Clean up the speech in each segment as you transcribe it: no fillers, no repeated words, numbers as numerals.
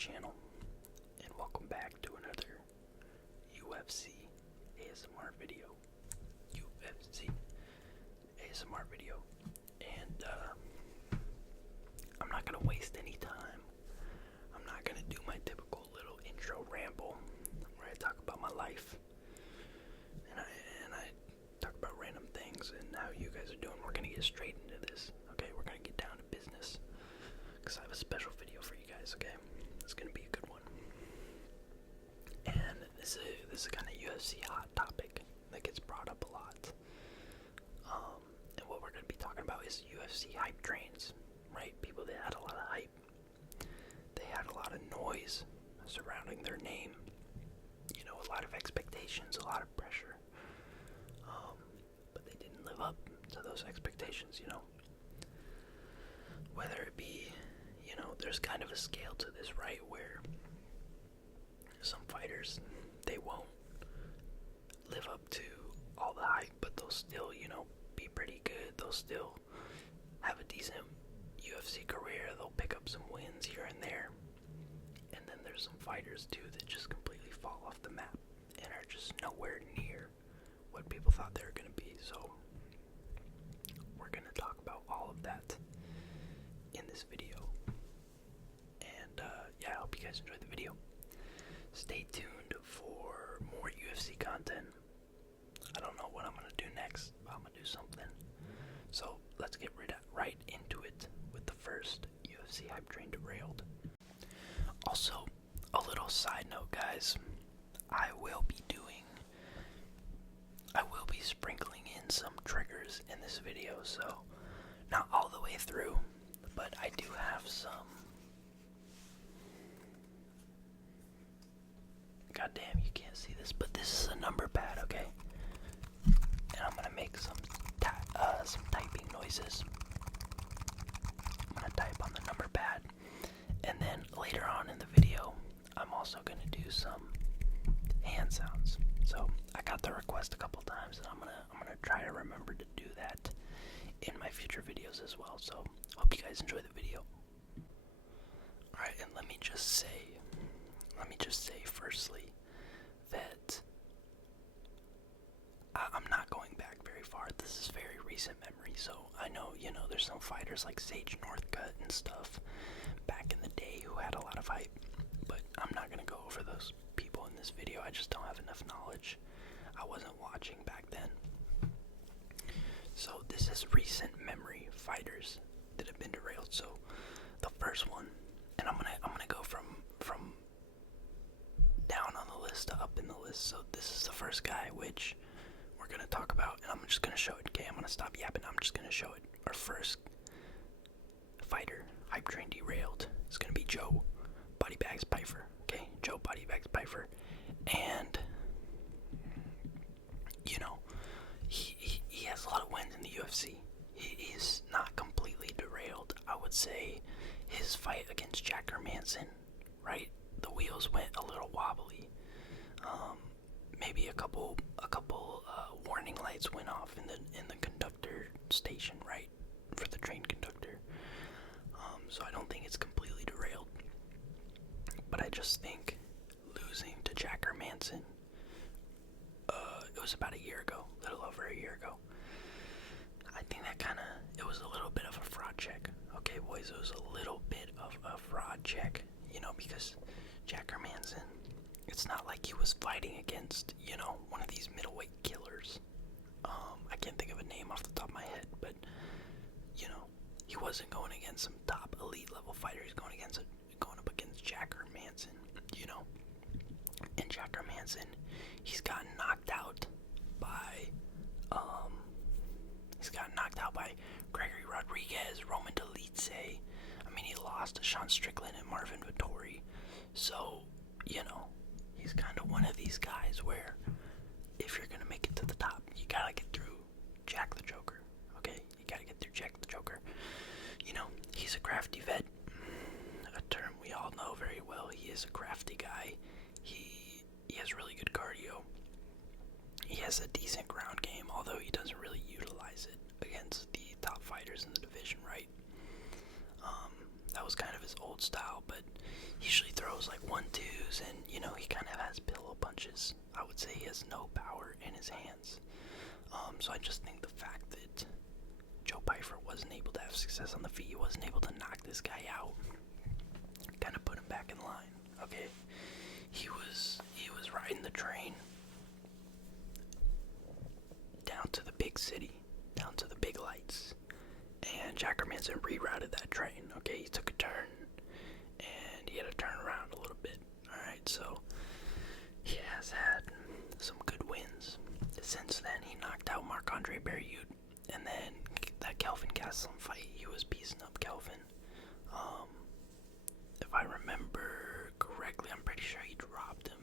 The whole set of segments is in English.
channel, and welcome back to another UFC ASMR video. And I'm not gonna waste any time. I'm not gonna do my typical little intro ramble where I talk about my life and I talk about random things and how you guys are doing. We're gonna get straight into this. Okay, we're gonna get down to business because I have a special video for you guys. Okay, it's gonna be a good one. And this is a kind of UFC hot topic that gets brought up a lot. And what we're gonna be talking about is UFC hype trains, right? People that had a lot of hype. They had a lot of noise surrounding their name. You know, a lot of expectations, a lot of pressure. But they didn't live up to those expectations, you know. Whether it be, you know, there's kind of a scale to this, right? Where some fighters, they won't live up to all the hype, but they'll still, you know, be pretty good. They'll still have a decent UFC career. They'll pick up some wins here and there. And then there's some fighters too that just completely fall off the map and are just nowhere near what people thought they were going to be. So we're going to talk about all of that in this video. And yeah, I hope you guys enjoyed the video. Stay tuned for more UFC content. I don't know what I'm going to do next, but I'm going to do something. So let's get right into it with the first UFC hype train derailed. Also, a little side note, guys. I will be sprinkling in some triggers in this video, so not all the way through, but I do have some. God damn, you can't see this, but this is a number pad, okay? And I'm gonna make some typing noises. I'm gonna type on the number pad, and then later on in the video, I'm also gonna do some hand sounds. So I got the request a couple times, and I'm gonna try to remember to do that in my future videos as well. So hope you guys enjoy the video. All right, and let me just say firstly that I'm not going back very far. This is very recent memory, so I know, you know, there's some fighters like Sage Northcutt and stuff back in the day who had a lot of hype, but I'm not going to go over those people in this video. I just don't have enough knowledge. I wasn't watching back then. So this is recent memory fighters that have been derailed. So the first one, and I'm gonna go from down on the list to up in the list. So this is the first guy, which we're gonna talk about, and I'm just gonna show it. Okay, I'm gonna stop yapping. I'm just gonna show it. Our first fighter hype train derailed is gonna be Joe Bodybags Pyfer. Okay, Joe Bodybags Pyfer, and you know, he has a lot of wins in the UFC. He's not completely derailed. I would say his fight against Jack Hermanson, right? The wheels went a little wobbly. Maybe a couple warning lights went off in the conductor station, right, for the train conductor. So I don't think it's completely derailed. But I just think losing to Jack Hermanson, it was about a year ago, a little over a year ago. I think that it was a little bit of a fraud check. Okay, boys, it was a little bit of a fraud check, you know, because Jack Hermanson, it's not like he was fighting against, you know, one of these middleweight killers. I can't think of a name off the top of my head, but, you know, he wasn't going against some top elite level fighter. He's going up against Jack Hermanson, you know. And Jack Hermanson, he's gotten knocked out by Gregory Rodriguez, Roman Dolidze. I mean, he lost to Sean Strickland and Marvin Vettori. So, you know, he's kind of one of these guys where if you're going to make it to the top, you got to get through Jack the Joker, okay? You got to get through Jack the Joker. You know, he's a crafty vet, a term we all know very well. He is a crafty guy. He has really good cardio. He has a decent ground game, although he doesn't really utilize it against the top fighters in the division, right? That was kind of his old style, but he usually throws like 1-2s, and he kind of has pillow punches. I would say he has no power in his hands. So I just think the fact that Joe Pyfer wasn't able to have success on the feet, he wasn't able to knock this guy out, kind of put him back in line. Okay, he was riding the train down to the big city, down to the big lights, and Jack Hermanson rerouted that train. Okay, he took a turn, and he had to turn around a little bit. All right, so he has had some good wins. Since then, he knocked out Marc-Andre Barrieux, and then that Kelvin Gastelum fight, he was piecing up Kelvin. If I remember correctly, I'm pretty sure he dropped him,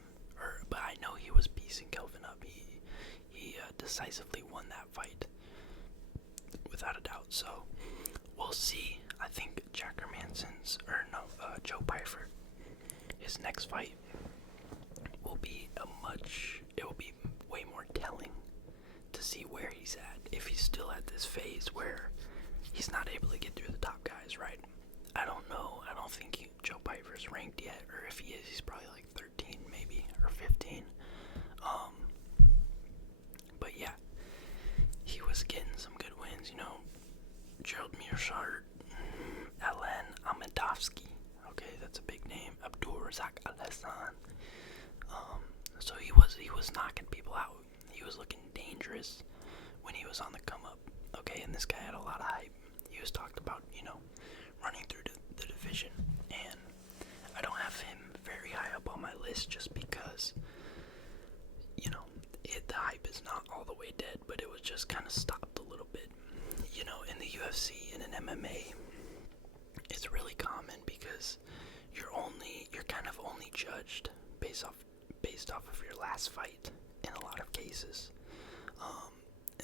but I know he was piecing Kelvin up. He decisively won that fight, without a doubt. So we'll see. I think Joe Pyfer, his next fight will be way more telling to see where he's at. If he's still at this phase where he's not able to get through the top guys, right? I don't know. I don't think Joe Pyfer's ranked yet, or if he is, he's probably like 13 maybe, or 15. But yeah, he was getting some good wins, Gerald Mearshart, Alen Amedovski, okay, that's a big name, Abdul Razak Al-Hassan. So he was knocking people out. He was looking dangerous when he was on the come up, okay, and this guy had a lot of hype. He was talked about, running through the division, and I don't have him very high up on my list just because, the hype is not all the way dead, but it was just kind of stopped a little bit. In the UFC and in MMA, it's really common because you're kind of only judged based off of your last fight in a lot of cases.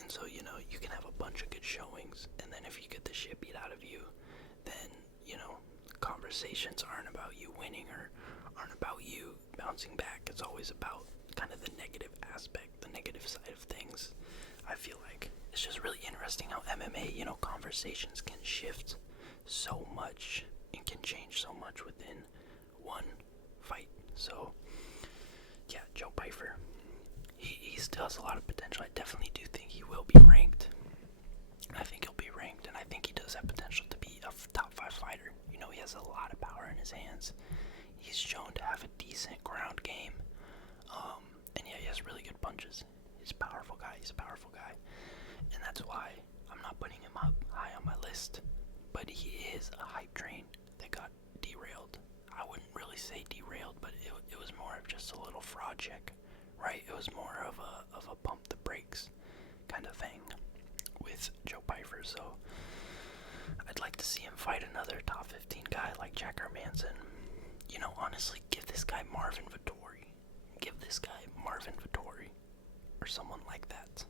And so, you can have a bunch of good showings, and then if you get the shit beat out of you, then, conversations aren't about you winning or aren't about you bouncing back. It's always about kind of the negative aspect, the negative side of things. I feel like it's just really interesting how MMA, conversations can shift so much and can change so much within one fight. So, yeah, Joe Pyfer, he still has a lot of potential. I definitely do think he will be ranked. I think he'll be ranked, and I think he does have potential to be a top 5 fighter. He has a lot of power in his hands. He's shown to have a decent ground game. And yeah, he has really good punches. He's a powerful guy. And that's why I'm not putting him up high on my list. But he is a hype train that got derailed. I wouldn't really say derailed, but it was more of just a little fraud check, right? It was more of a pump the brakes kind of thing with Joe Pyfer. So I'd like to see him fight another top 15 guy like Jack Hermanson. Honestly, give this guy Marvin Vettori. Or someone like that.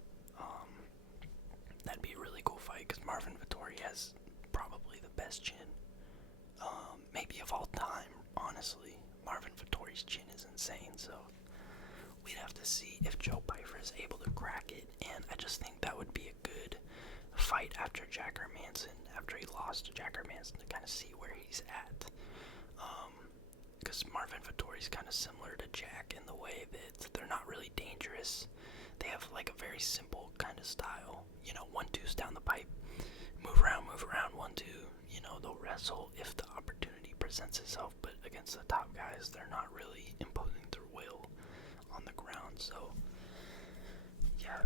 That'd be a really cool fight because Marvin Vettori has probably the best chin. Maybe of all time, honestly. Marvin Vettori's chin is insane, so we'd have to see if Joe Pyfer is able to crack it, and I just think that would be a good fight after Jack Hermanson, after he lost to Jack Hermanson, to kind of see where he's at. Because Marvin Vettori's kind of similar to Jack in the way that they're not really dangerous. They have like a very simple kind of style. 1-2s down the pipe, move around, 1-2. They'll wrestle if the opportunity presents itself, but against the top guys, they're not really imposing their will on the ground. So, yeah,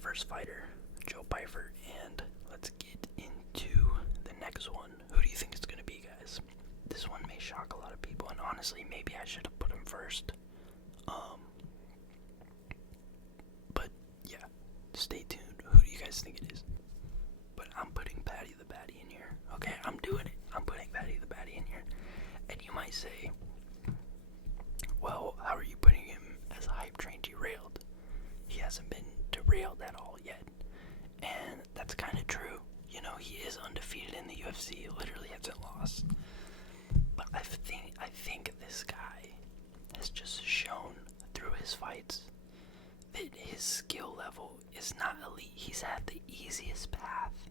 first fighter, Joe Pyfer, and let's get into the next one. Who do you think it's going to be, guys? This one may shock a lot of people, and honestly, maybe I should have put him first. But yeah, stay tuned. Who do you guys think it is? But I'm putting Paddy the Baddy in here. Okay, I'm doing it. I'm putting Paddy the Baddy in here. And you might say, well, how are you putting him as a hype train derailed? He hasn't been derailed at all yet. And that's kind of true. He is undefeated in the UFC. He literally hasn't lost. But I think this guy has just shown through his fights that his skill level is not elite. He's had the easiest path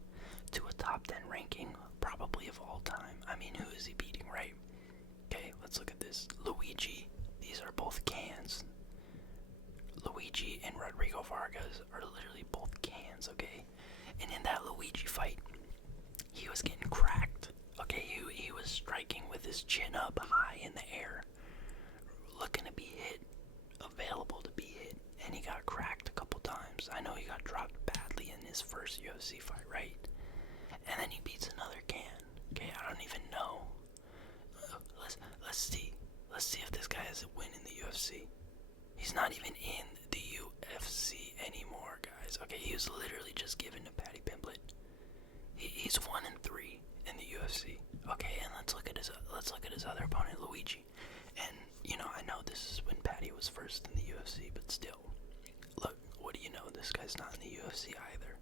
to a top 10 ranking, probably of all time. I mean, who is he beating, right? Okay, let's look at this. Luigi, these are both cans. Luigi and Rodrigo Vargas are literally both cans, okay? And in that Luigi fight, he was getting cracked, okay? He was striking with his chin up high in the air, looking to be hit, available to be hit, and he got cracked a couple times. I know he got dropped badly in his first UFC fight, right? And then he beats another can, okay? I don't even know. Let's see if this guy has a win in the UFC. He's not even in the UFC anymore, guys. Okay, he was literally just given to Paddy Pimblett. He's 1-3 in the UFC. Okay, and let's look at his other opponent, Luigi. And you know, I know this is when Paddy was first in the UFC, but still, look, what do you know? This guy's not in the UFC either.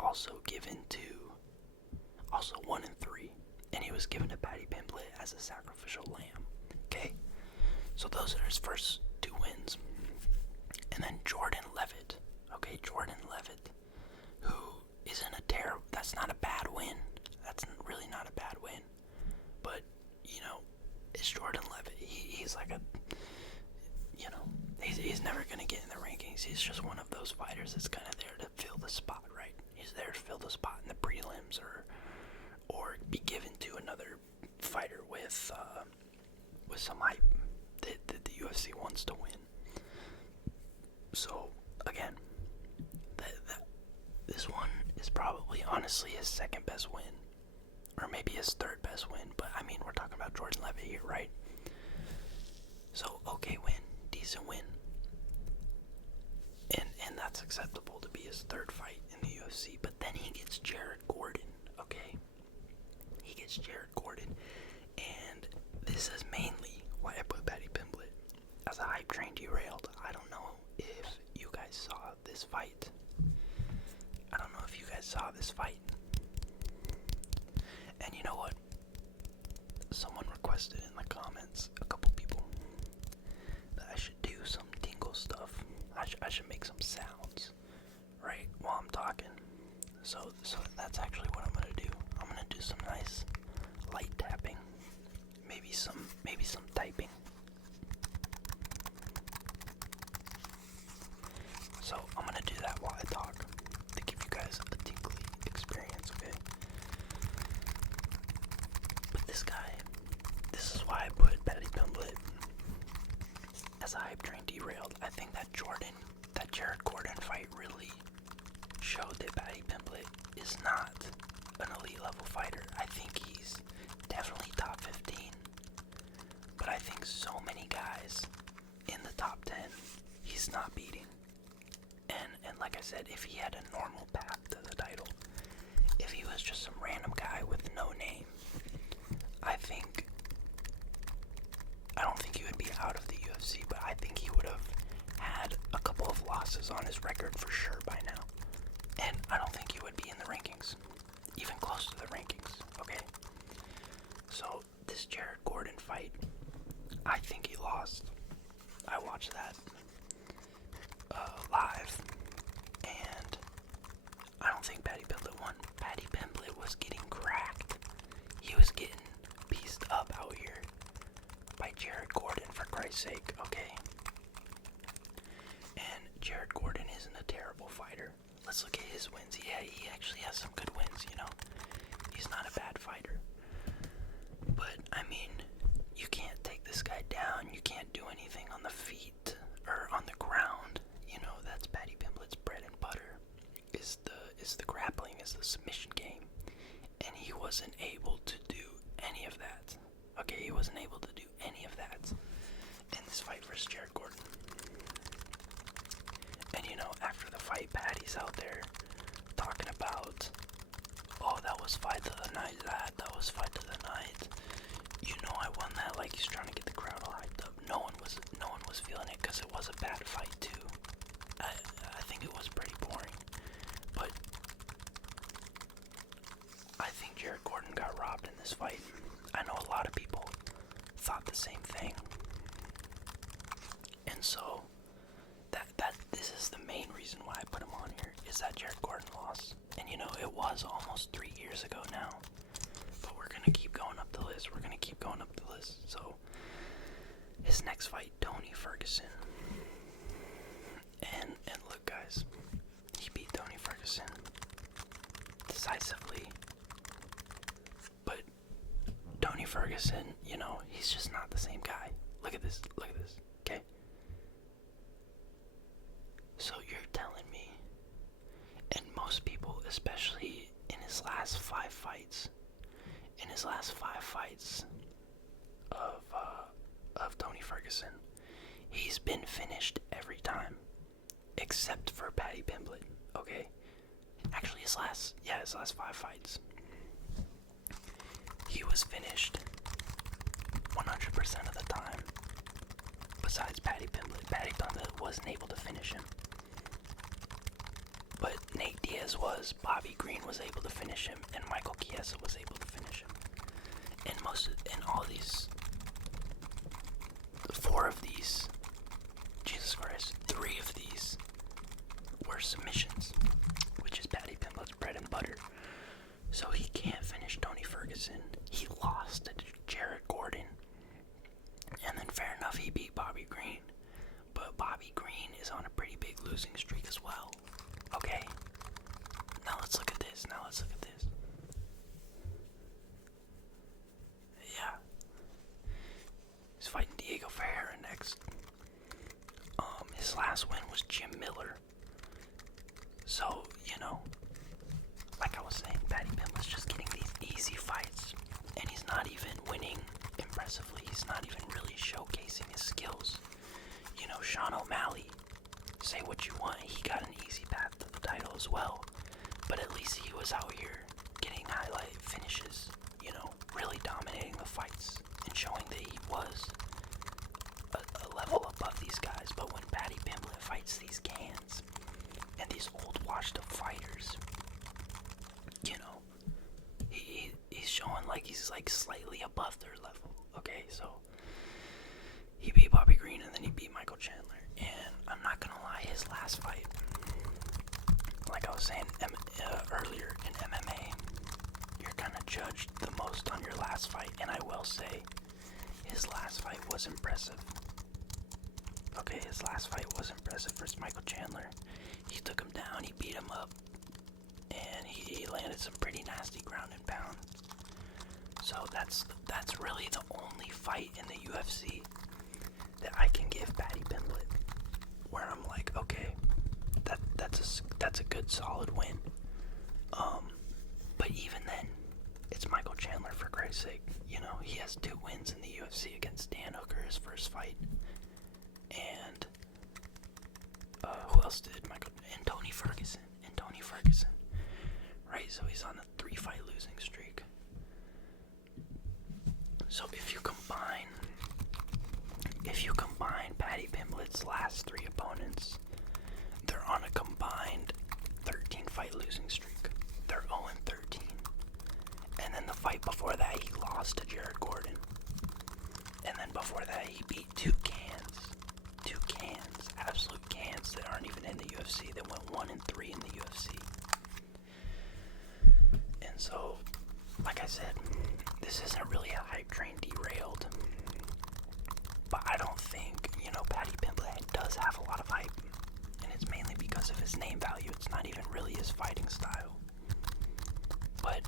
Also 1-3, and he was given to Paddy Pimblett as a sacrificial lamb. Okay, so those are his first 2 wins. And then Jordan Levitt, who isn't a terrible, that's not a bad win. That's really not a bad win. But, you know, it's Jordan Levitt. He's like a, you know, he's never going to get in the rankings. He's just one of those fighters that's kind of there to fill the spot, right? He's there to fill the spot in the prelims or be given to another fighter with some hype that the UFC wants to win. So, again, this one is probably, honestly, his second best win. Or maybe his third best win. But, I mean, we're talking about Jordan Levitt here, right? So, okay win. Decent win. And that's acceptable to be his third fight in the UFC. But then he gets Jared Gordon, okay? He gets Jared Gordon. And this is mainly why I put Paddy Pimblett as a hype train derailed. I don't know if you guys saw this fight. And you know what? Someone requested in the comments, a couple people, that I should do some tingle stuff. I should make some sounds, right, while I'm talking. So that's actually what I'm gonna do. I'm gonna do some nice light tapping, maybe some typing. So I'm gonna do that while I talk to give you guys a tingly experience, okay? But this guy, this is why I put Paddy Pimblett as a hype train derailed. I think that Jared Gordon fight really showed that Paddy Pimblett is not an elite level fighter. I think he's definitely top 15, but I think so many guys in the top 10 he's not beating. And like I said, if he had a normal path to the title, if he was just some random guy with no name, I don't think he would be out of the UFC, but I think he would have had a couple of losses on his record for sure by now. And I don't think he would be in the rankings, even close to the rankings, okay? So this Jared Gordon fight, I think he lost. I watched that live, and I don't think Paddy Pimblett won. Paddy Pimblett was getting cracked. He was getting pieced up out here by Jared Gordon, for Christ's sake, okay? And Jared Gordon isn't a terrible fighter. Let's look at his wins. Yeah, he actually has some good wins, you know? He's not a bad fighter. But, I mean, you can't take this guy down. You can't do anything on the feet or on the ground. You know, that's Paddy Pimblett's bread and butter. Is the grappling, is the submission game. And he wasn't able to do any of that. Okay, he wasn't able to do any of that in this fight versus Jared Gordon. And you know, after the fight, Paddy's out there talking about, oh, that was fight of the night, that was fight of the night. You know, I won that. Like, he's trying to get the crowd all hyped up. No one was feeling it because it was a bad fight too. I think it was pretty boring, but I think Jared Gordon got robbed in this fight. I know a lot of people thought the same thing, and so that this is the main reason why I put him on here, is that Jared Gordon lost. And you know, it was almost 3 years ago now, but we're gonna keep going up the list. So this next fight, Tony Ferguson. And look, guys, he beat Tony Ferguson decisively. But Tony Ferguson, he's just not the same guy. Look at this, okay? So you're telling me, and most people, especially in his last five fights of Tony Ferguson, he's been finished every time, except for Paddy Pimblett, okay? Actually, his last 5 fights, he was finished 100% of the time, besides Paddy Pimblett. Paddy Pimblett wasn't able to finish him. But Nate Diaz was, Bobby Green was able to finish him, and Michael Chiesa was able to finish him. And all these, 4 of these, Jesus Christ, 3 of these were submissions, which is Paddy Pimblett's bread and butter. So he can't finish Tony Ferguson. He lost to Jared Gordon. And then fair enough, he beat Bobby Green. But Bobby Green is on a pretty big losing streak as well. Okay, now let's look at this. Yeah. He's fighting Diego Ferreira next. His last win was Jim Miller. So, like I was saying, Paddy Pimblett's just getting these easy fights. And he's not even winning impressively. He's not even really showcasing his skills. Sean O'Malley, say what you want, he got an easy path to the title as well. But at least he was out here getting highlight finishes, really dominating the fights and showing that he was a level above these guys. But when Paddy Pimblett fights these cans and these old washed up fighters, he's showing like he's like slightly above their level. Okay, so he beat Bobby Green and then he beat Michael Chandler. And I'm not gonna lie, his last fight, like I was saying earlier in MMA, you're gonna judge the most on your last fight. And I will say, his last fight was impressive. Okay, his last fight was impressive versus Michael Chandler. He took him down, he beat him up, and he landed some pretty nasty ground and pound. So that's really the only fight in the UFC that I can give Paddy Pimblett where I'm like, okay, that's a good solid win. But even then, it's Michael Chandler, for Christ's sake. He has 2 wins in the UFC against Dan Hooker, his first fight, and who else did Michael? And Tony Ferguson, right? So he's on a 3-fight losing streak. So if you combine Paddy Pimblett's last 3 opponents, they're on a combined 13-fight losing streak. They're 0-13. And then the fight before that, he lost to Jared Gordon. And then before that, he beat 2 cans, absolute cans that aren't even in the UFC, that went 1-3 in the UFC. And so, like I said, this isn't really a hype train derailed. But I don't think, Paddy Pimblett does have a lot of hype. And it's mainly because of his name value. It's not even really his fighting style. But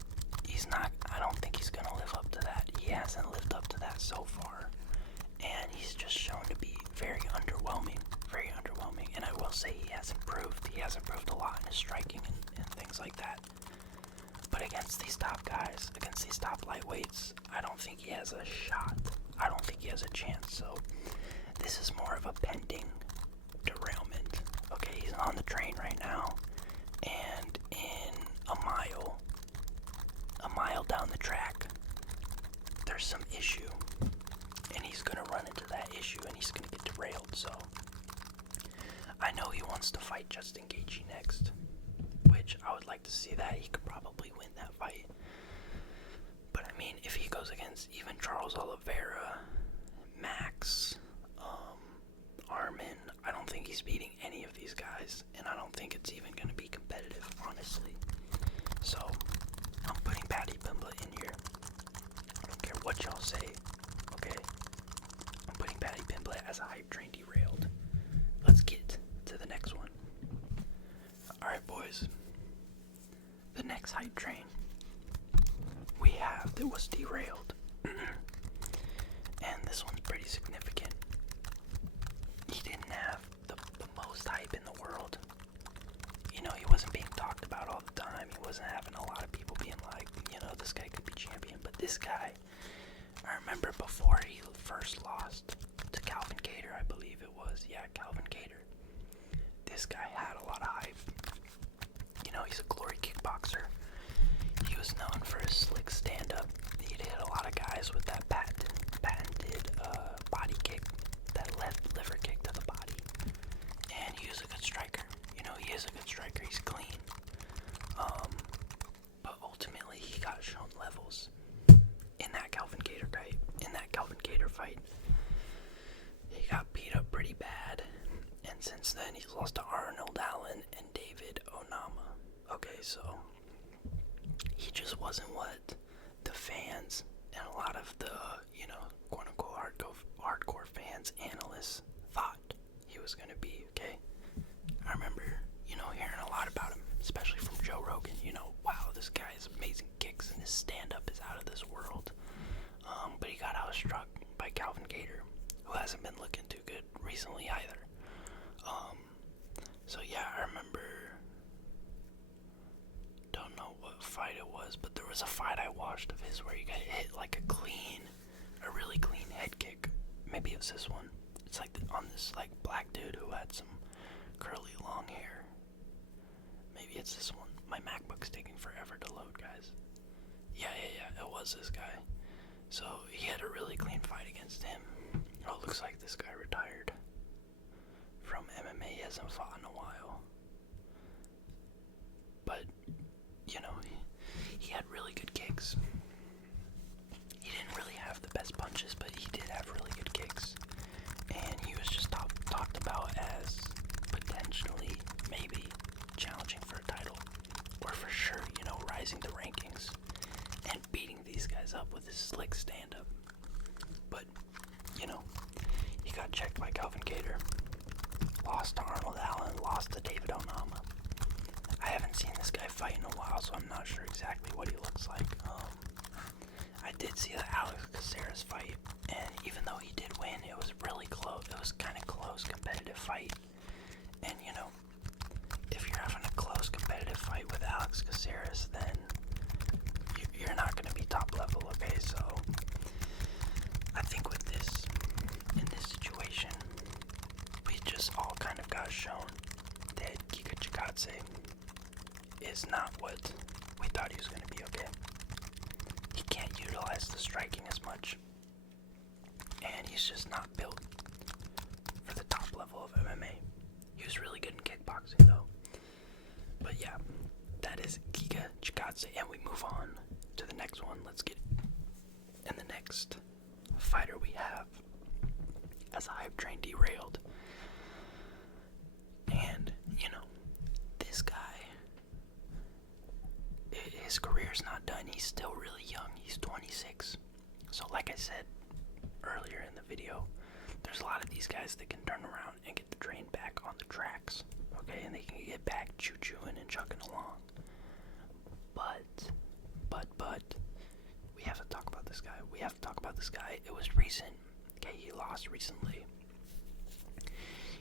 I don't think he's going to live up to that. He hasn't lived up to that so far. And he's just shown to be very underwhelming. And I will say he has improved. He has improved a lot in his striking and things like that. But against these top guys, against these top lightweights, I don't think he has a shot. I don't think he has a chance. So this is more of a pending derailment. Okay, he's on the train right now. And in a mile down the track, there's some issue. And he's going to run into that issue and he's going to get derailed. So I know he wants to fight Justin Gaethje next, which I would like to see that. He could probably win that fight. But I mean, if he goes against even Charles Oliveira, Max, Armin, I don't think he's beating any of these guys, and I don't think it's even going to be competitive, honestly. So I'm putting Paddy Pimblett in here. I don't care what y'all say, okay? I'm putting Paddy Paddy Pimblett as a hype train derailed. Let's get to the next one. Alright, boys. The next hype train we have that was derailed. And this one's pretty significant. He didn't have the most hype in the world. You know, he wasn't being talked about all the time. He wasn't having a lot of people being like, this guy could be champion. But this guy, I remember before he first lost to Calvin Kattar, I believe it was. Yeah, Calvin Kattar. This guy had a lot of hype. He's a glory kickboxer. He was known for his slick stand-up. He'd hit a lot of guys with that patented body kick, that left liver kick to the body. And he was a good striker. He is a good striker. He's clean. But ultimately, he got shown levels in that Calvin Kattar fight. He got beat up pretty bad. And since then, he's lost to Arnold Allen and David Onama. Okay, so he just wasn't what the fans and a lot of the, quote-unquote hardcore fans, analysts thought he was going to be, okay? I remember, hearing a lot about him, especially from Joe Rogan. Wow, this guy has amazing kicks and his stand-up is out of this world. But he got outstruck by Calvin Kattar, who hasn't been looking too good recently either. So yeah, I remember, don't know what fight it was, but there was a fight I watched of his where he got hit like a really clean head kick. Maybe it was this one. It's like on this like black dude who had some curly long hair. Maybe it's this one. My MacBook's taking forever to load, guys. Yeah, it was this guy. So he had a really clean fight against him. Oh, it looks like this guy retired from MMA. He hasn't fought in a while. But, he had really good kicks. He didn't really have the best punches, but he did have really good kicks. And he was just talked about as potentially, maybe, challenging for a title. Or for sure, rising the rankings and beating these guys up with his slick stand-up. But, he got checked by Calvin Kattar. Lost to Arnold Allen, lost to David Onama. I haven't seen this guy fight in a while, so I'm not sure exactly what he looks like. I did see the Alex Caceres fight, and even though he did win, it was really close. It was kind of close, competitive fight. And, if you're having a close, competitive fight with Alex Caceres, then you're not going to be top level, okay? So, I think with this, in this situation, we just all kind of got shown that Giga Chikadze is not what we thought he was going to be, okay? He can't utilize the striking as much, and he's just not built for the top level of MMA. He was really good in kickboxing, though. But yeah, that is Giga Chikadze, and we move on to the next one. Let's get it. And the next fighter we have as a hype train derailed. And, this guy, his career's not done. He's still really young. He's 26. So like I said earlier in the video, there's a lot of these guys that can turn around and get the train back on the tracks, okay? And they can get back choo-chooing and chugging along. But, we have to talk about this guy. It was recent, okay? He lost recently.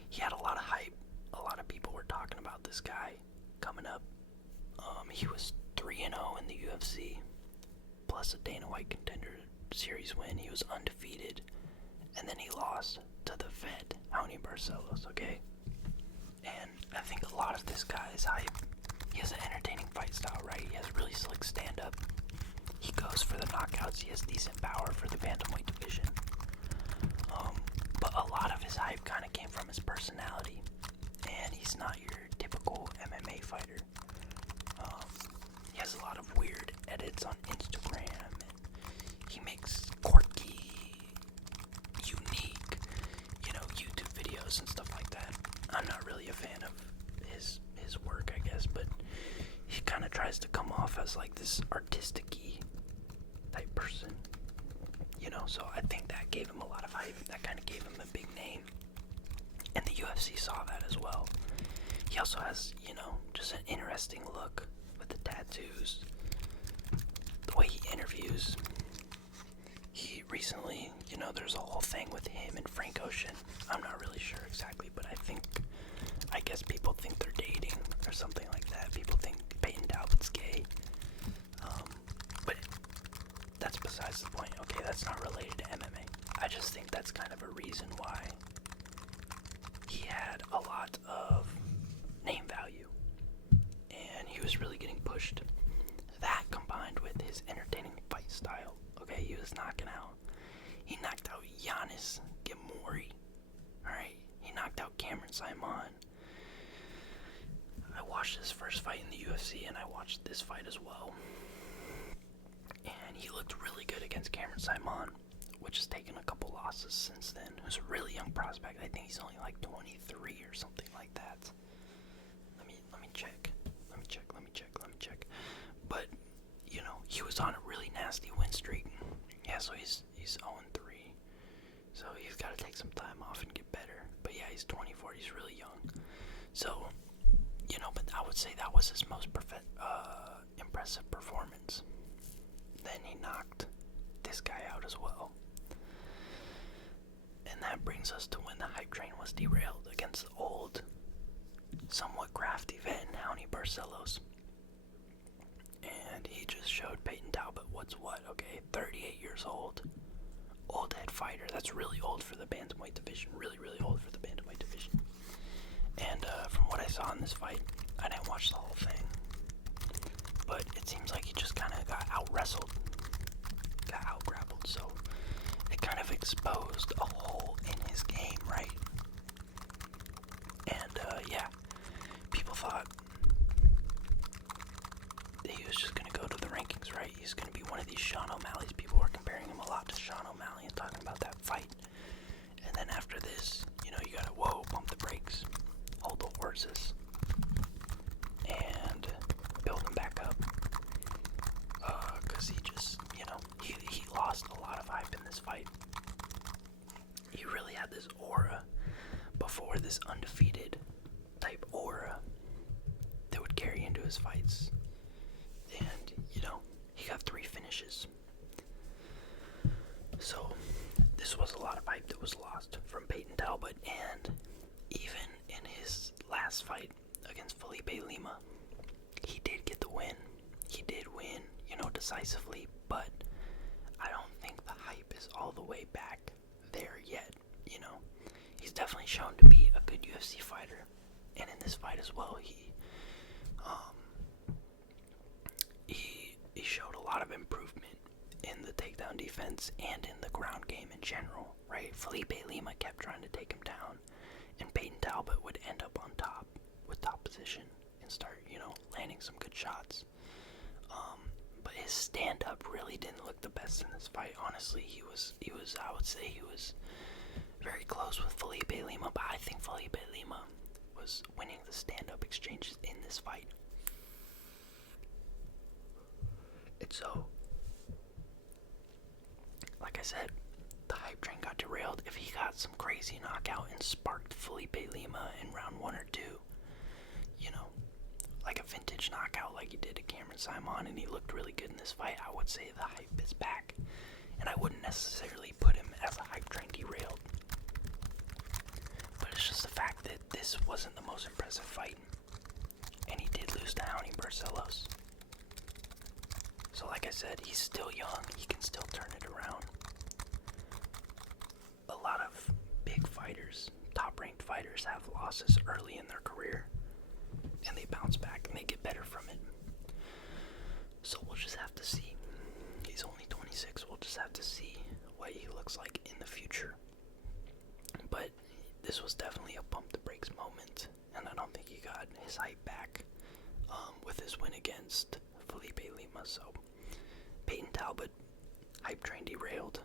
He had a lot of hype. A lot of people were talking about this guy coming up. He was 3-0 in the UFC, plus a Dana White Contender Series win. He was undefeated, and then he lost to the vet, Raoni Barcelos, okay? And I think a lot of this guy's hype. He has an entertaining fight style, right? He has really slick stand-up. He goes for the knockouts. He has decent power for the bantamweight division. But a lot of his hype kind of came from his personality, and he's not your typical MMA fighter. He has a lot of weird edits on Instagram, and he makes quirky, unique, YouTube videos and stuff like that. I'm not really a fan of his work, I guess, but he kind of tries to come off as like this artistic-y type person, so I think that gave him a lot of hype. That kind of gave him a big name. And the UFC saw that as well. He also has, just an interesting look with the tattoos. The way he interviews. He recently, there's a whole thing with him and Frank Ocean. I'm not really sure exactly, but I guess people think they're dating or something like that. People think Payton Talbott's gay. But that's besides the point. Okay, that's not related to MMA. I just think that's kind of a reason why he had a lot of name value. And he was really getting pushed. That combined with his entertaining fight style. Okay, he was knocking out. He knocked out Giannis Gimori. Alright, he knocked out Cameron Simon. I watched his first fight in the UFC and I watched this fight as well. And he looked really good against Cameron Simon, which has taken a couple losses since then. Who's a really young prospect. I think he's only like 23 or something like that. Let me check. Let me check. But, he was on a really nasty win streak. Yeah, so he's 0-3. So he's got to take some time off and get better. But yeah, he's 24. He's really young. So, but I would say that was his most impressive performance. Then he knocked this guy out as well. And that brings us to when the hype train was derailed against the old, somewhat crafty vet Raoni Barcelos. And he just showed Payton Talbott what's what, okay? 38 years old. Old head fighter. That's really old for the bantamweight division. Really, really old for the bantamweight division. And from what I saw in this fight, I didn't watch the whole thing, but it seems like he just kind of got out-wrestled. Got out-grappled, so it kind of exposed a hole in his game, right? And, people thought that he was just going to go to the rankings, right? He's going to be one of these Sean O'Malley's. People were comparing him a lot to Sean O'Malley and talking about that fight. And then after this, you gotta, pump the brakes, hold the horses, and build him back up. Because he just, he lost a lot of hype in this fight. He really had this aura before, this undefeated type aura that would carry into his fights. And, he got 3 finishes. So, this was a lot of hype that was lost from Payton Talbott. And even in his last fight against Felipe Lima, he did get the win. He did win, decisively, but I don't think the hype is all the way back there yet, He's definitely shown to be a good UFC fighter, and in this fight as well, he showed a lot of improvement in the takedown defense and in the ground game in general, right? Felipe Lima kept trying to take him down, and Payton Talbott would end up on top with top position and start, landing some good shots. But his stand-up really didn't look the best in this fight. Honestly, he was, I would say he was very close with Felipe Lima, but I think Felipe Lima was winning the stand-up exchanges in this fight. And so, like I said, the hype train got derailed. If he got some crazy knockout and sparked Felipe Lima in round 1 or 2, like a vintage knockout like he did to Cameron Simon, and he looked really good in this fight, I would say the hype is back. And I wouldn't necessarily put him as a hype train derailed. But it's just the fact that this wasn't the most impressive fight. And he did lose to Raoni Barcelos. So like I said, he's still young. He can still turn it around. A lot of big fighters, top-ranked fighters, have losses early in their career. And they bounce back and they get better from it. So we'll just have to see. He's only 26. We'll just have to see what he looks like in the future. But this was definitely a pump the brakes moment. And I don't think he got his hype back with his win against Felipe Lima. So Payton Talbott, hype train derailed.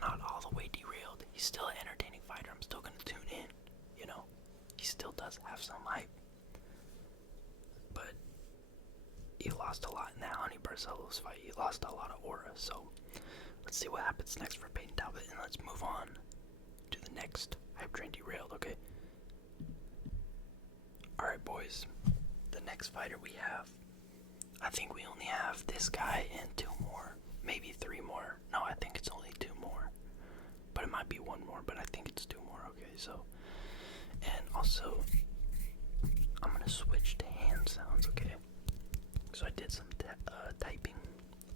Not all the way derailed. He's still an entertaining fighter. I'm still going to tune in. He still does have some hype. But he lost a lot in that Raoni Barcelos fight. He lost a lot of aura. So let's see what happens next for Payton Talbott, and let's move on to the next hype train derailed, okay? Alright, boys. The next fighter we have, I think we only have this guy and 2 more. Maybe 3 more. No, I think it's only 2 more. But it might be 1 more, but I think it's 2 more, okay? So, and also, I'm gonna switch to hand sounds, okay? So I did some typing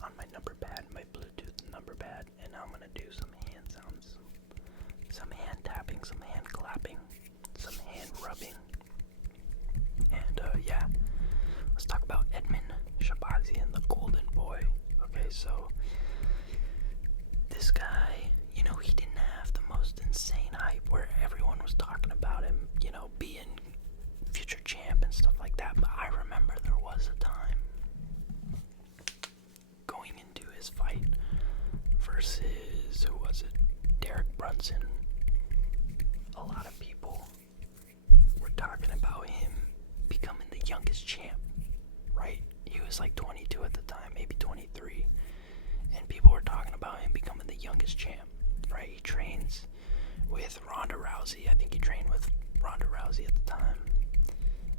on my number pad, my Bluetooth number pad, and now I'm gonna do some hand sounds, some hand tapping, some hand clapping, some hand rubbing, and yeah, let's talk about Edmen Shahbazyan, the golden boy. Okay, so this guy, you know, he didn't have the most insane hype where everyone was talking about him, you know, being future champ and stuff like that, but I remember there was a time going into his fight versus, who was it, Derek Brunson. A lot of people were talking about him becoming the youngest champ, right? He was like 22 at the time, maybe 23, and people were talking about him becoming the youngest champ, right? He trains with Ronda Rousey. I think he trained with Ronda Rousey at the time,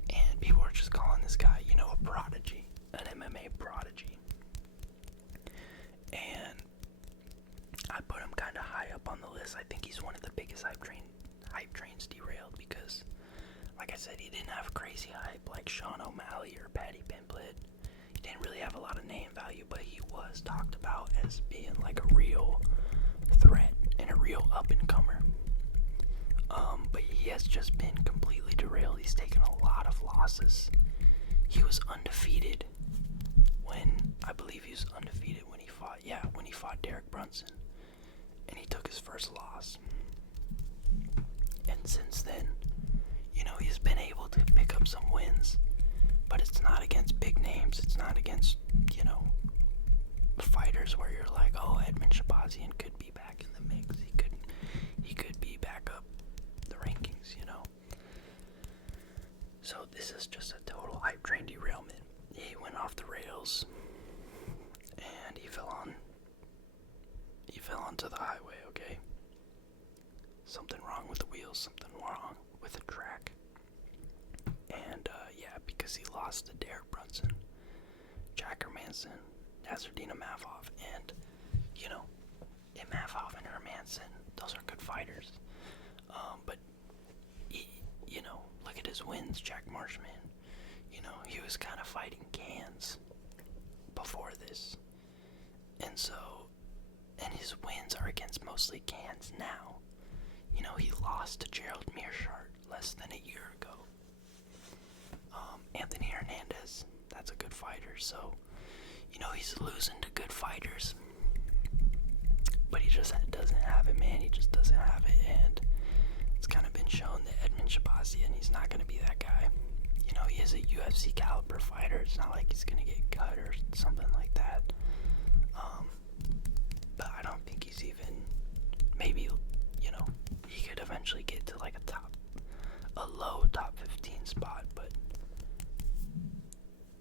and people were just calling this guy, you know, a prodigy, an MMA prodigy. And I put him kind of high up on the list. I think he's one of the biggest hype trains derailed because, like I said, he didn't have crazy hype like Sean O'Malley or Paddy Pimblett. He didn't really have a lot of name value, but he was talked about as being like a real threat and a real up-and-comer. But he has just been completely derailed. He's taken a lot of losses. He was undefeated I believe he was undefeated when he fought Derek Brunson, and he took his first loss. And since then, you know, he's been able to pick up some wins, but it's not against big names. It's not against, you know, fighters where you're like, oh, Edmen Shahbazyan could be back in the mix. He could be back up the rankings, you know. So this is just a total hype train derailment. He went off the rails, and he fell onto the highway, okay? Something wrong with the wheels, something wrong with the track. And, yeah, because he lost to Derek Brunson, Jack Hermanson, Nasruddin Imavov, and, you know, Imavov and Hermanson, those are good fighters. But, you know, look at his wins, Jack Marshman. You know, he was kind of fighting cans before this. And so, and his wins are against mostly cans now. You know, he lost to Gerald Meerschaert less than a year ago. Anthony Hernandez, that's a good fighter. So, you know, he's losing to good fighters. But he just doesn't have it, man. He just doesn't have it. And it's kind of been shown that Edmen Shahbazyan, he's not going to be that guy. You know, he is a UFC caliber fighter. It's not like he's going to get cut or something like that. But I don't think he's even, maybe, you know, he could eventually get to like a low top 15 spot, but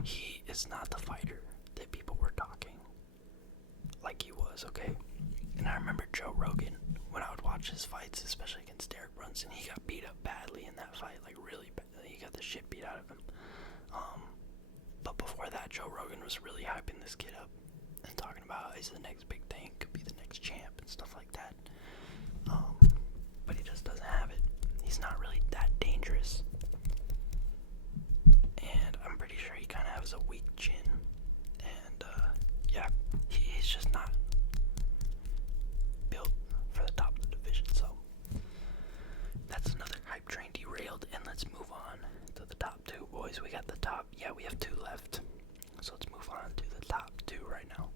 he is not the fighter that people were talking like he was, okay? And I remember Joe Rogan, when I would watch his fights, especially against Derek Brunson, he got beat up badly in that fight, like really badly. He got the shit beat out of him. But before that, Joe Rogan was really hyping this kid up and talking about he's the next big thing, could be the next champ and stuff like that. But he just doesn't have it. He's not really that dangerous. And I'm pretty sure he kind of has a weak chin. And, yeah, he's just not built for the top of the division. So that's another hype train derailed. And let's move on to the top 2, boys. We got the top, we have 2 left. So let's move on to the top 2 right now.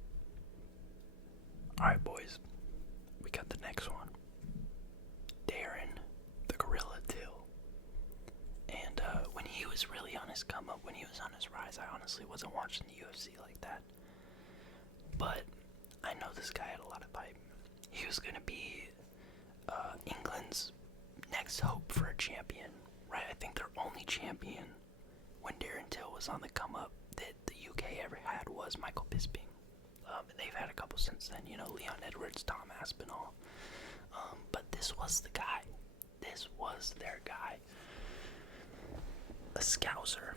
Alright, boys. We got the next one. Darren, the Gorilla Till. And when he was really on his come up, when he was on his rise, I honestly wasn't watching the UFC like that. But I know this guy had a lot of hype. He was going to be England's next hope for a champion, right? I think their only champion when Darren Till was on the come up that the UK ever had was Michael Bisping. And they've had a couple since then, Leon Edwards, Tom Aspinall. But this was the guy. This was their guy. A Scouser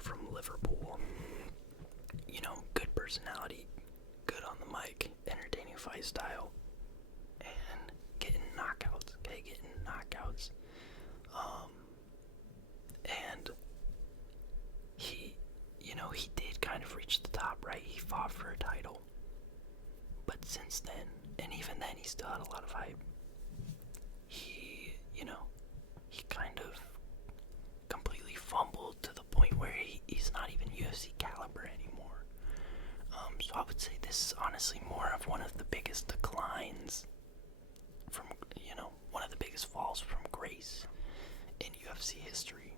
from Liverpool. Good personality, good on the mic, entertaining fight style, and getting knockouts. And he did kind of reach the top, right? He fought for a title. But since then, and even then, he still had a lot of hype. He kind of completely fumbled to the point where he's not even UFC caliber anymore. So I would say this is honestly more of one of the biggest declines from, one of the biggest falls from grace in UFC history.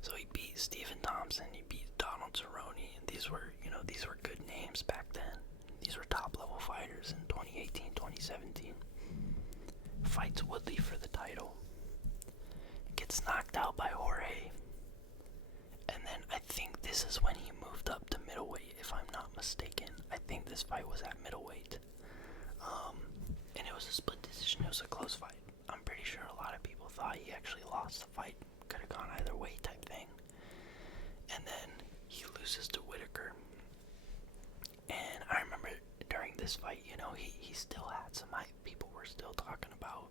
So he beat Stephen Thompson, he beat Donald Cerrone, and these were good names back then. These were top level fighters in 2018, 2017. Fights Woodley for the title. Gets knocked out by Jorge. And then I think this is when he moved up to middleweight, if I'm not mistaken. I think this fight was at middleweight. And it was a split decision. It was a close fight. I'm pretty sure a lot of people thought he actually lost the fight. Could have gone either way type thing. And then he loses to Whitaker. And I remember during this fight, he still had some hype. People were still talking about,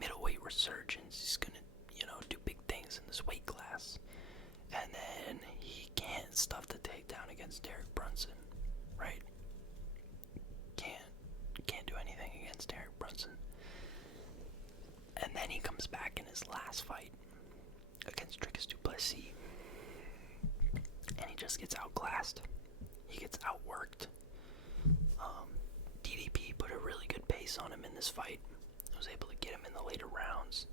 middleweight resurgence. He's going to, do big things in this weight class. And then he can't stuff the takedown against Derek Brunson, right? Can't do anything against Derek Brunson. And then he comes back in his last fight against Dricus du Plessis. And he just gets outclassed. He gets outworked. DDP put a really good pace on him in this fight. Was able to get him in the later rounds.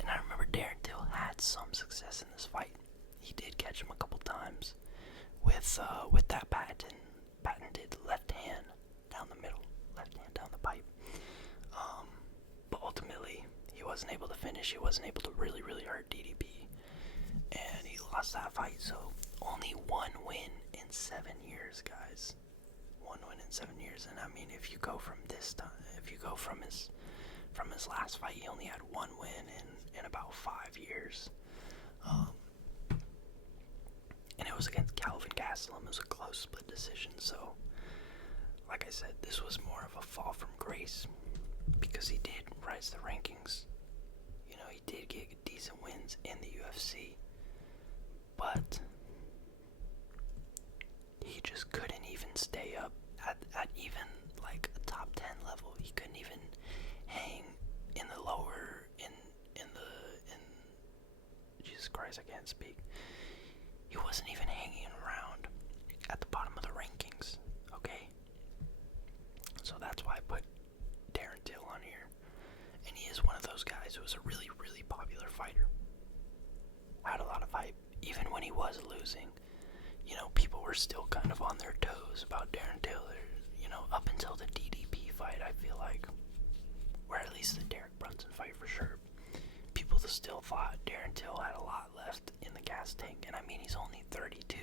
And I remember Darren Till had some success in this fight. He did catch him a couple times with that patented left hand down the middle, left hand down the pipe. But ultimately, he wasn't able to finish. He wasn't able to really, really hurt DDP. And he lost that fight. So only one win in 7 years, guys. 1 win in 7 years. And I mean, if you go from this time, if you go from his last fight, he only had 1 win in about 5 years. And it was against Calvin Gastelum. It was a close split decision. So, like I said, this was more of a fall from grace because he did rise the rankings. He did get decent wins in the UFC, but he just couldn't even stay up at even like a top 10 level. He couldn't even hang in the lower in Jesus Christ, I can't speak. He wasn't even hanging around at the bottom of the rankings, okay? So that's why I put Darren Till on here. And he is one of those guys who was a really, really popular fighter. Had a lot of hype. Even when he was losing, people were still kind of on their toes about Darren Till. Up until the DDP fight, I feel like. Or at least the Derek Brunson fight for sure. People still thought Darren Till had a lot left in the gas tank. And I mean, he's only 32.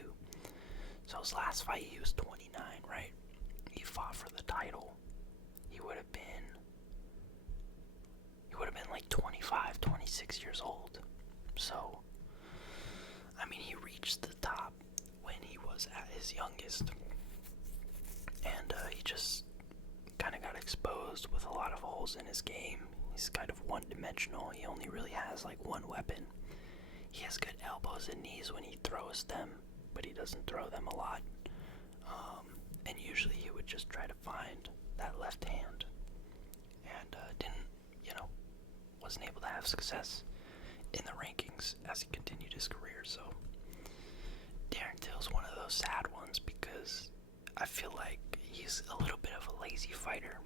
So his last fight, he was 29, right? He fought for the title. He would have been like 25, 26 years old. So, I mean, he reached the top when he was at his youngest. And he just kind of got exposed with a lot of holes in his game. He's kind of one-dimensional. He only really has like one weapon. He has good elbows and knees when he throws them, but he doesn't throw them a lot. And usually he would just try to find that left hand. And wasn't able to have success in the rankings as he continued his career. So Darren Till's one of those sad ones because I feel like he's a little bit of a lazy fighter.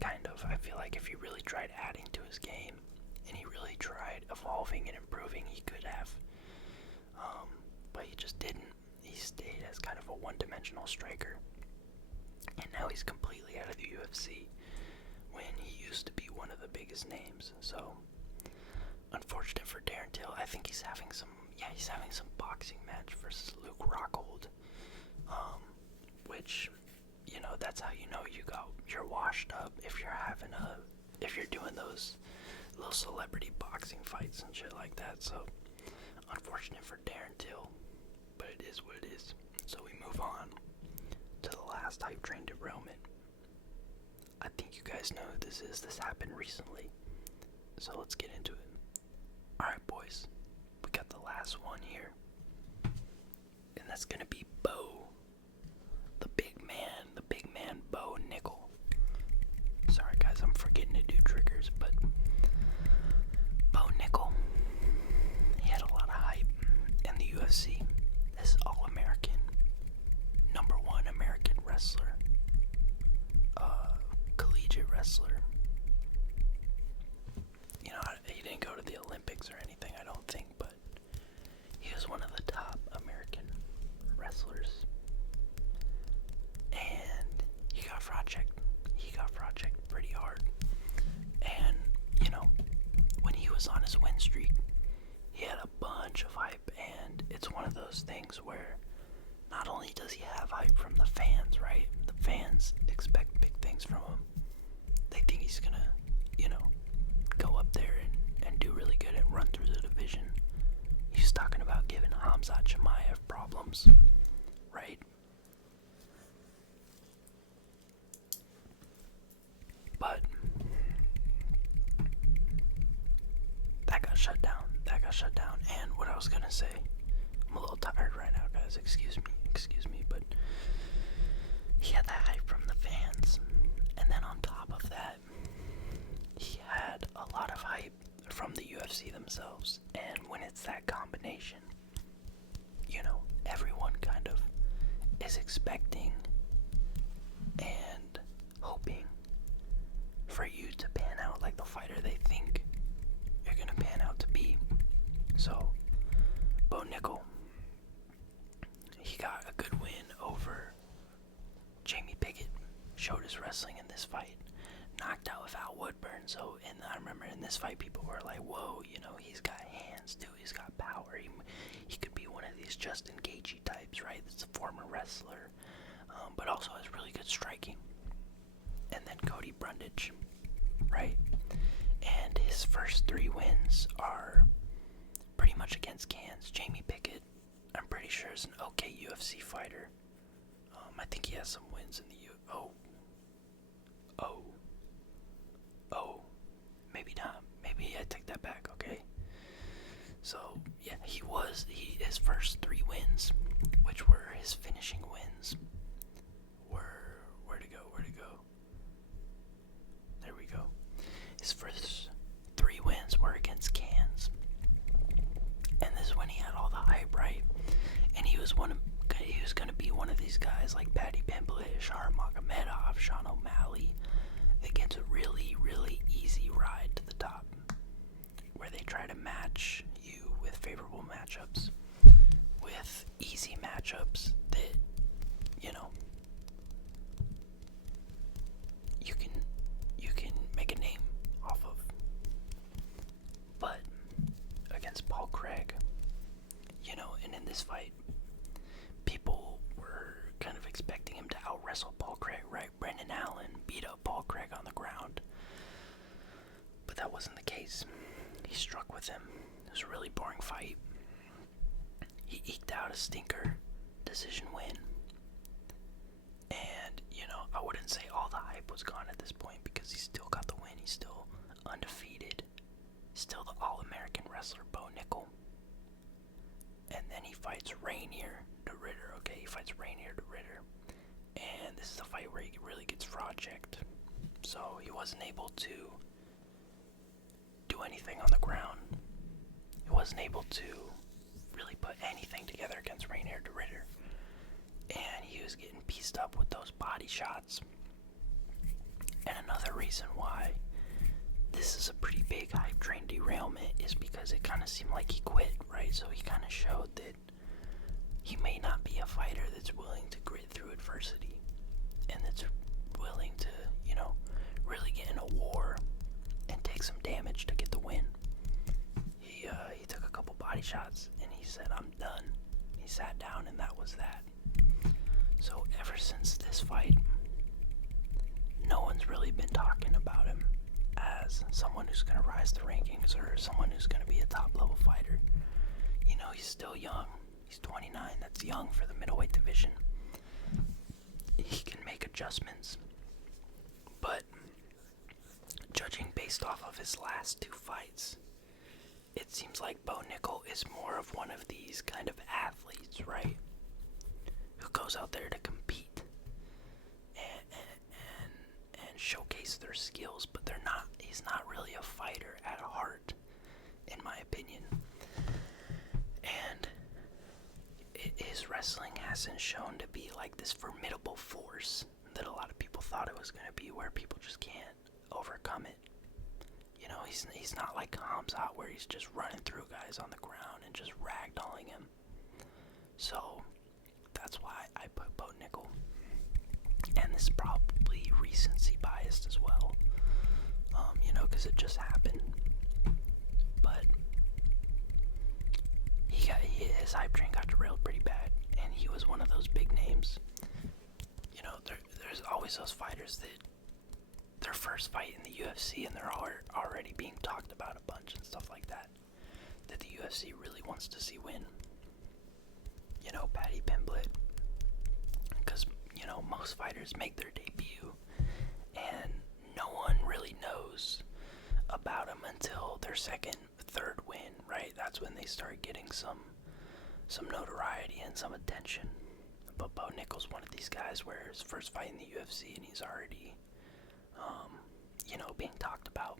Kind of. I feel like if he really tried adding to his game and he really tried evolving and improving, he could have. But he just didn't. He stayed as kind of a one-dimensional striker. And now he's completely out of the UFC when he used to be one of the biggest names. So, unfortunate for Darren Till. I think he's having some, yeah, he's having some boxing match versus Luke Rockhold, which, you know, that's how you know you're washed up if you're doing those little celebrity boxing fights and shit like that. So unfortunate for Darren Till, but it is what it is. So we move on to the last Hype Train derailment. I think you guys know who this is. This happened recently, so let's get into it. Alright, boys, we got the last one here, and that's gonna be Bo, the big man Bo Nickal. Sorry guys, I'm forgetting to do triggers, but Bo Nickal, he had a lot of hype in the UFC. This All-American, #1 American wrestler, collegiate wrestler. You know, he didn't go to the Olympics or anything, I don't think, but he was one of the top American wrestlers. And he got project pretty hard. And, you know, when he was on his win streak, he had a bunch of hype, and it's one of those things where not only does he have hype from the fans, right? The fans expect big things from him. They think he's gonna, you know, go up there and do really good and run through the division. He's talking about giving Khamzat Chimaev problems, right? But that got shut down. And what I was gonna say, I'm a little tired right now, guys. Excuse me, but he had that hype from the fans, and then on top of that, he had a lot of hype from the UFC themselves. And when it's that combination, you know, everyone kind of is expecting and hoping for you to pan out like the fighter they think you're gonna pan out to be. So Bo Nickal, he got a good win over Jamie Pickett, showed his wrestling in this fight, knocked out without Woodburn. So I remember in this fight, people were like, whoa, you know, he's got hands too, he's got power, he could be one of these Justin Gaethje types, right? That's a former wrestler, but also has really good striking. And then Cody Brundage, right? And his first 3 wins are pretty much against cans. Jamie Pickett, I'm pretty sure, is an okay UFC fighter. I think he has some wins in the maybe not. Maybe I take that back, okay? So, yeah, his first 3 wins, which were his finishing wins, were, where'd it go? There we go. His first 3 wins were against cans. And this is when he had all the hype, right? And he was going to be one of these guys like Paddy Pimblett, Shar Magomedov, Sean O'Malley. That gets a really, really easy ride to the top, where they try to match you with favorable matchups, with easy matchups that, you know, you can make a name off of. But against Paul Craig, you know, and in this fight, people were kind of expecting him to out-wrestle Paul Craig, right? Brendan Allen beat up Paul Craig on the ground. But that wasn't the case. He struck with him. It was a really boring fight. He eked out a stinker decision win. And, you know, I wouldn't say all the hype was gone at this point, because he still got the win. He's still undefeated. Still the All-American wrestler, Bo Nickal. And then he fights Rainier de Ritter, okay? He fights Rainier de Ritter. And this is a fight where he really gets fraud checked. So he wasn't able to do anything on the ground. He wasn't able to really put anything together against Rainier de Ritter. And he was getting pieced up with those body shots. And another reason why this is a pretty big hype train derailment is because it kind of seemed like he quit, right? So he kind of showed that he may not be a fighter that's willing to grit through adversity and that's willing to, you know, really get in a war and take some damage to get the win. He took a couple body shots and he said, I'm done. He sat down, and that was that. So ever since this fight, no one's really been talking about him as someone who's going to rise the rankings or someone who's going to be a top-level fighter. You know, he's still young. He's 29. That's young for the middleweight division. He can make adjustments. But judging based off of his last 2 fights, it seems like Bo Nickal is more of one of these kind of athletes, right? Who goes out there to compete and showcase their skills, but he's not really a fighter at heart, in my opinion. And his wrestling hasn't shown to be like this formidable force that a lot of people thought it was going to be, where people just can't overcome it. You know, he's not like Hamzat, where he's just running through guys on the ground and just ragdolling him. So that's why I put Bo Nickal. And this is probably recency biased as well, you know, because it just happened. But his hype train got derailed pretty bad, and he was one of those big names. You know, there's always those fighters that their first fight in the UFC and they're already being talked about a bunch and stuff like that the UFC really wants to see win. You know, Paddy Pimblett, because, you know, most fighters make their debut and no one really knows about them until their second, third win, right? That's when they start getting some notoriety and some attention. But Bo Nickal's one of these guys where his first fight in the UFC and he's already, you know, being talked about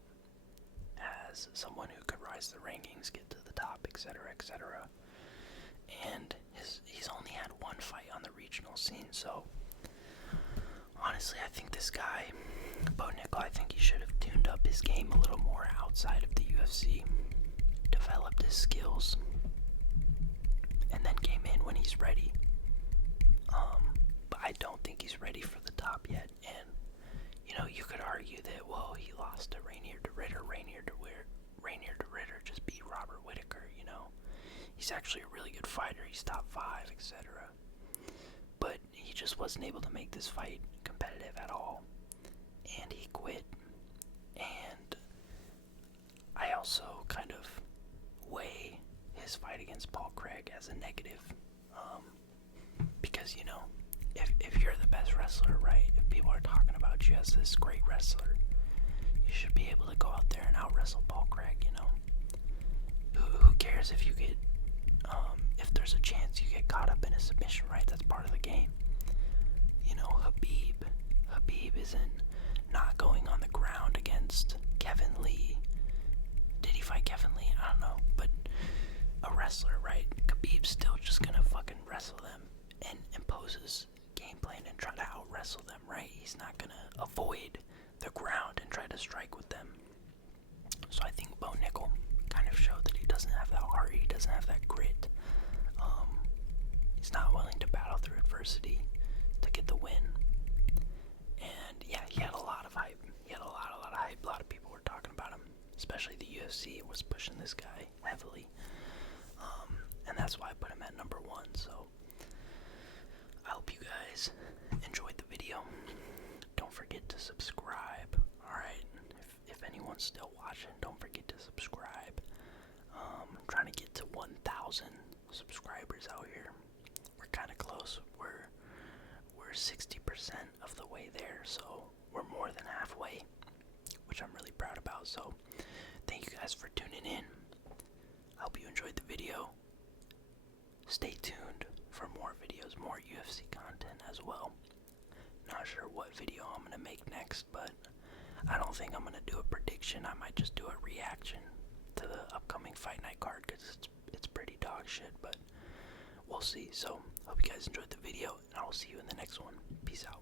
as someone who could rise the rankings, get to the top, etc., etc. And he's only had 1 fight on the regional scene, so honestly, I think this guy, Bo Nickal, I think he should have tuned up his game a little more outside of the UFC, developed his skills, and then came in when he's ready. But I don't think he's ready for the top yet, and, you know, you could argue that, well, he lost to Rainier de Ritter just beat Robert Whittaker, you know. He's actually a really good fighter, he's top 5, etc. But he just wasn't able to make this fight competitive at all, and he quit. And I also kind of weigh his fight against Paul Craig as a negative, because, you know, if you're the best wrestler, right, if people are talking about you as this great wrestler, you should be able to go out there and out-wrestle Paul Craig, you know. Who cares if you get, if there's a chance you get caught up in a submission, right? That's part of the game. You know, Habib isn't not going on the ground against Kevin Lee. Did he fight Kevin Lee? I don't know, but a wrestler, right? Khabib's still just gonna fucking wrestle them and impose his game plan and try to out-wrestle them, right? He's not gonna avoid the ground and try to strike with them. So I think Bo Nickal kind of showed that he doesn't have that heart, he doesn't have that grit. He's not willing to battle through adversity to get the win. And yeah, he had a lot of hype. He had a lot of hype. A lot of people were talking about him, especially the UFC was pushing this guy heavily. And that's why I put him at number 1. So I hope you guys enjoyed the video. Don't forget to subscribe. Alright, if anyone's still watching, don't forget to subscribe. I'm trying to get to 1,000 subscribers out here. We're kind of close. We're 60% of the way there, so we're more than halfway, which I'm really proud about. So thank you guys for tuning in. I hope you enjoyed the video. Stay tuned for more videos, more UFC content as well. Not sure what video I'm going to make next, but I don't think I'm going to do a prediction. I might just do a reaction to the upcoming Fight Night card, because it's pretty dog shit, but we'll see. So hope you guys enjoyed the video, and I will see you in the next one. Peace out.